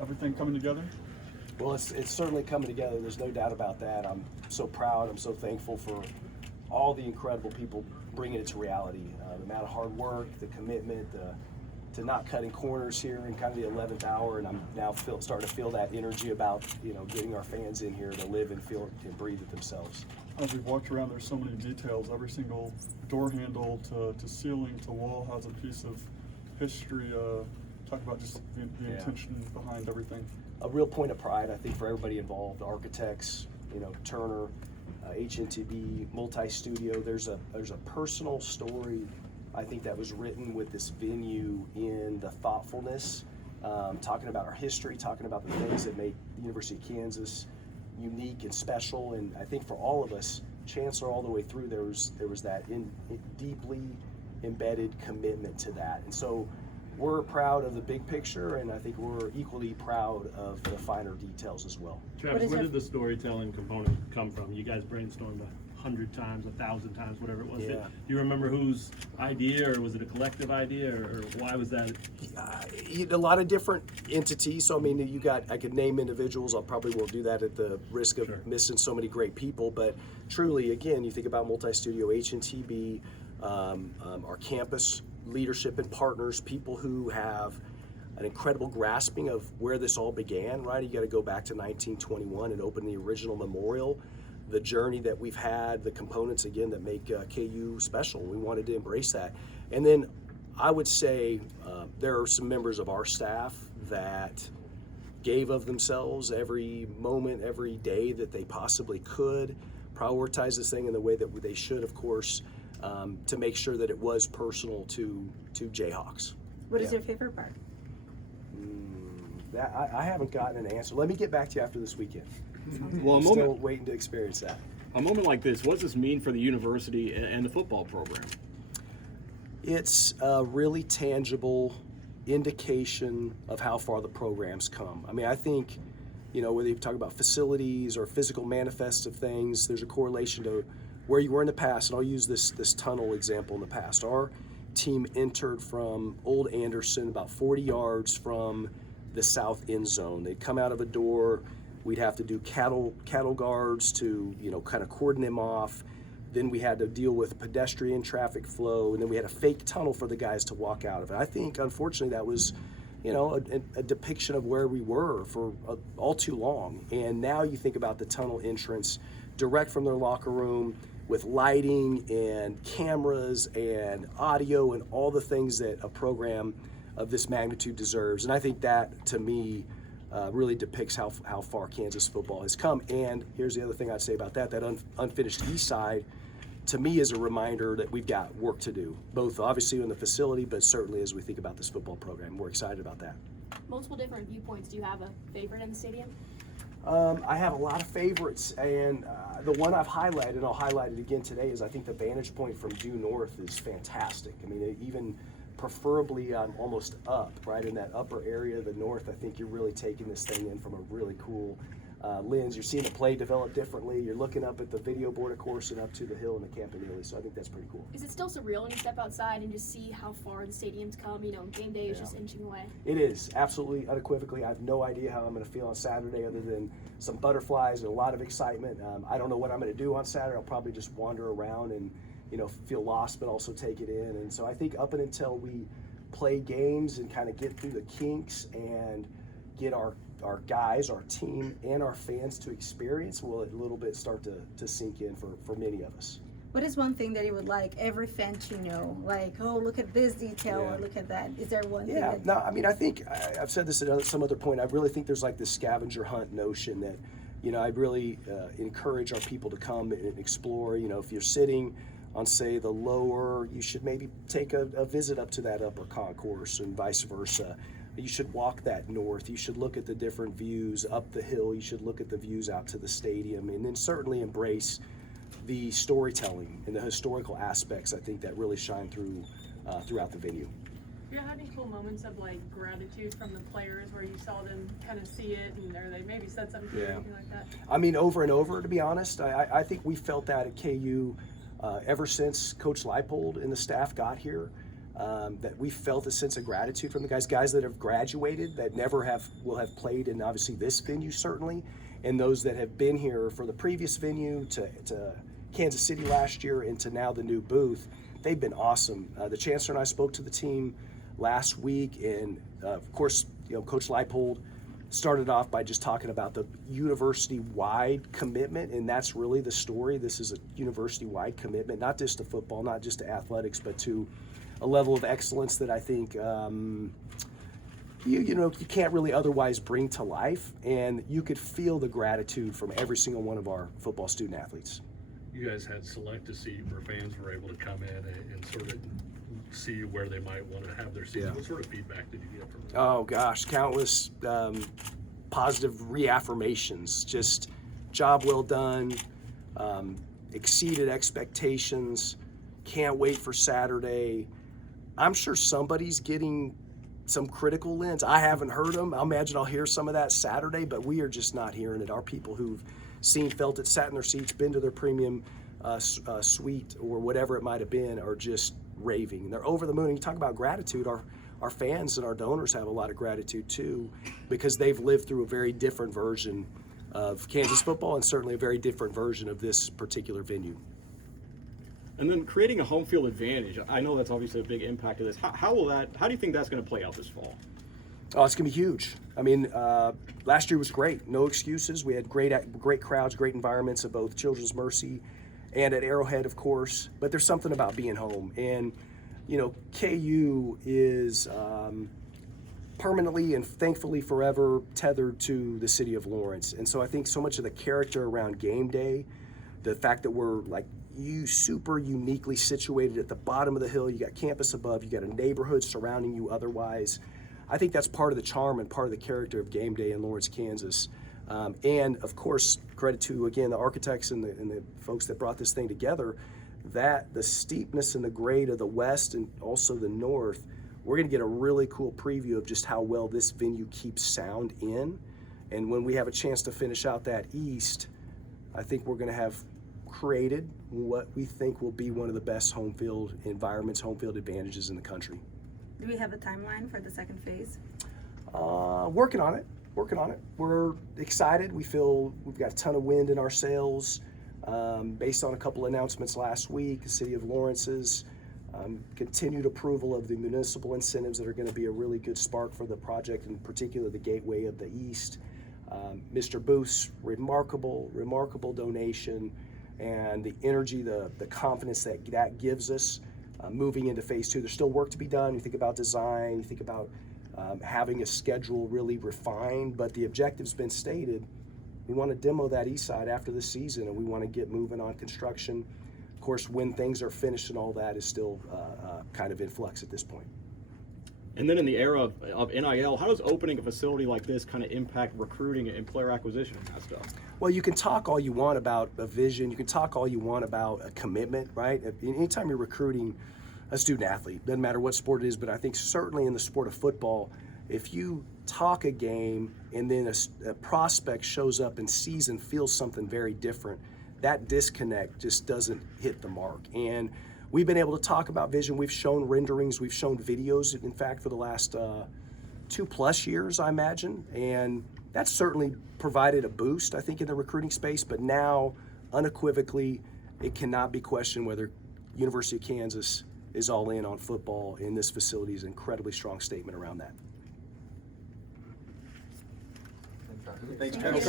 Everything coming together? Well, it's certainly coming together. There's no doubt about that. I'm so proud. I'm so thankful for all the incredible people bringing it to reality. The amount of hard work, the commitment, to not cutting corners here in kind of the 11th hour, and I'm now starting to feel that energy about getting our fans in here to live and feel and breathe it themselves. As we've walked around, there's so many details. Every single door handle to ceiling to wall has a piece of history. Talk about just the intention behind everything. A real point of pride, I think, for everybody involved. Architects, Turner, HNTB, multi-studio. There's a personal story, I think, that was written with this venue in the thoughtfulness, talking about our history, talking about the things that make the University of Kansas unique and special. And I think for all of us, Chancellor, all the way through, there was that deeply embedded commitment to that. And so we're proud of the big picture, and I think we're equally proud of the finer details as well. Travis, where did the storytelling component come from? You guys brainstormed 100 times, 1,000 times, whatever it was. Yeah. Do you remember whose idea, or was it a collective idea, or why was that? A lot of different entities. So I mean, I could name individuals. I probably won't do that at the risk of missing so many great people. But truly, again, you think about multi-studio, HNTB, our campus leadership and partners, people who have an incredible grasping of where this all began, right? You got to go back to 1921 and open the original memorial, the journey that we've had, the components, again, that make KU special. We wanted to embrace that. And then I would say there are some members of our staff that gave of themselves every moment, every day that they possibly could, prioritize this thing in the way that they should, of course, to make sure that it was personal to Jayhawks. What is your favorite part? I haven't gotten an answer. Let me get back to you after this weekend. Well, I'm still waiting to experience that. A moment like this, what does this mean for the university and the football program? It's a really tangible indication of how far the program's come. I mean, I think, whether you talk about facilities or physical manifests of things, there's a correlation to where you were in the past. And I'll use this tunnel example in the past. Our team entered from Old Anderson, about 40 yards from the south end zone. They'd come out of a door. We'd have to do cattle guards to, kind of cordon them off. Then we had to deal with pedestrian traffic flow, and then we had a fake tunnel for the guys to walk out of. And I think, unfortunately, that was, a depiction of where we were for all too long. And now you think about the tunnel entrance direct from their locker room with lighting and cameras and audio and all the things that a program of this magnitude deserves. And I think that, to me, really depicts how far Kansas football has come. And here's the other thing I'd say about that unfinished east side, to me, is a reminder that we've got work to do, both obviously in the facility, but certainly as we think about this football program. We're excited about that. Multiple different viewpoints. Do you have a favorite in the stadium? I have a lot of favorites, and the one I've highlighted, and I'll highlight it again today, is I think the vantage point from due north is fantastic. I mean, even preferably almost up, right in that upper area of the north. I think you're really taking this thing in from a really cool lens. You're seeing the play develop differently. You're looking up at the video board, of course, and up to the hill in the Campanile. So I think that's pretty cool. Is it still surreal when you step outside and just see how far the stadium's come? Game day is just inching away. It is, absolutely, unequivocally. I have no idea how I'm going to feel on Saturday other than some butterflies and a lot of excitement. I don't know what I'm going to do on Saturday. I'll probably just wander around and feel lost, but also take it in. And so I think up until we play games and kind of get through the kinks and get our guys, our team, and our fans to experience, will it a little bit start to sink in for many of us. What is one thing that you would like every fan to know? Like, oh, look at this detail, or look at that. Is there one thing? Yeah, no, I mean, I think I've said this at some other point. I really think there's like this scavenger hunt notion that, I'd really encourage our people to come and explore. If you're sitting on, say, the lower, you should maybe take a visit up to that upper concourse and vice versa. You should walk that north. You should look at the different views up the hill. You should look at the views out to the stadium, and then certainly embrace the storytelling and the historical aspects, I think, that really shine through throughout the venue. Have you had any cool moments of gratitude from the players where you saw them kind of see it, and or they maybe said something to you or anything like that? I mean, over and over, to be honest. I think we felt that at KU ever since Coach Leipold and the staff got here. that we felt a sense of gratitude from the guys that have graduated, that will have played in obviously this venue certainly, and those that have been here for the previous venue to Kansas City last year and to now the new booth. They've been awesome. The Chancellor and I spoke to the team last week, and of course, Coach Leipold started off by just talking about the university-wide commitment, and that's really the story. This is a university-wide commitment, not just to football, not just to athletics, but to a level of excellence that I think you can't really otherwise bring to life, and you could feel the gratitude from every single one of our football student athletes. You guys had select a seat where fans were able to come in and sort of see where they might want to have their seats. Yeah. What sort of feedback did you get from them? Oh gosh, countless positive reaffirmations. Just job well done, exceeded expectations, can't wait for Saturday. I'm sure somebody's getting some critical lens. I haven't heard them. I imagine I'll hear some of that Saturday, but we are just not hearing it. Our people who've seen, felt it, sat in their seats, been to their premium suite or whatever it might have been are just raving. They're over the moon. And you talk about gratitude. Our fans and our donors have a lot of gratitude too, because they've lived through a very different version of Kansas football and certainly a very different version of this particular venue. And then creating a home field advantage. I know that's obviously a big impact of this. How do you think that's going to play out this fall? Oh, it's going to be huge. I mean, last year was great. No excuses. We had great crowds, great environments at both Children's Mercy and at Arrowhead, of course. But there's something about being home. And, KU is permanently and thankfully forever tethered to the city of Lawrence. And so I think so much of the character around game day, the fact that we're super uniquely situated at the bottom of the hill, you got campus above, you got a neighborhood surrounding you otherwise. I think that's part of the charm and part of the character of game day in Lawrence, Kansas. And of course, credit to, again, the architects and the folks that brought this thing together, that the steepness and the grade of the west and also the north, we're going to get a really cool preview of just how well this venue keeps sound in. And when we have a chance to finish out that east, I think we're going to have created what we think will be one of the best home field environments, home field advantages in the country. Do we have a timeline for the second phase? Working on it. We're excited. We feel we've got a ton of wind in our sails based on a couple announcements last week. The City of Lawrence's continued approval of the municipal incentives that are going to be a really good spark for the project, in particular the Gateway of the East. Mr. Booth's remarkable donation and the energy, the confidence that gives us moving into phase two. There's still work to be done. You think about design, you think about having a schedule really refined, but the objective's been stated. We want to demo that east side after the season, and we want to get moving on construction. Of course, when things are finished and all that is still kind of in flux at this point. And then in the era of NIL, how does opening a facility like this kind of impact recruiting and player acquisition and that stuff? Well, you can talk all you want about a vision. You can talk all you want about a commitment, right? Anytime you're recruiting a student athlete, doesn't matter what sport it is, but I think certainly in the sport of football, if you talk a game and then a prospect shows up and sees and feels something very different, that disconnect just doesn't hit the mark. And we've been able to talk about vision. We've shown renderings. We've shown videos, in fact, for the last 2+ years, I imagine. And that's certainly provided a boost, I think, in the recruiting space. But now, unequivocally, it cannot be questioned whether University of Kansas is all in on football, and this facility is an incredibly strong statement around that. Thank you.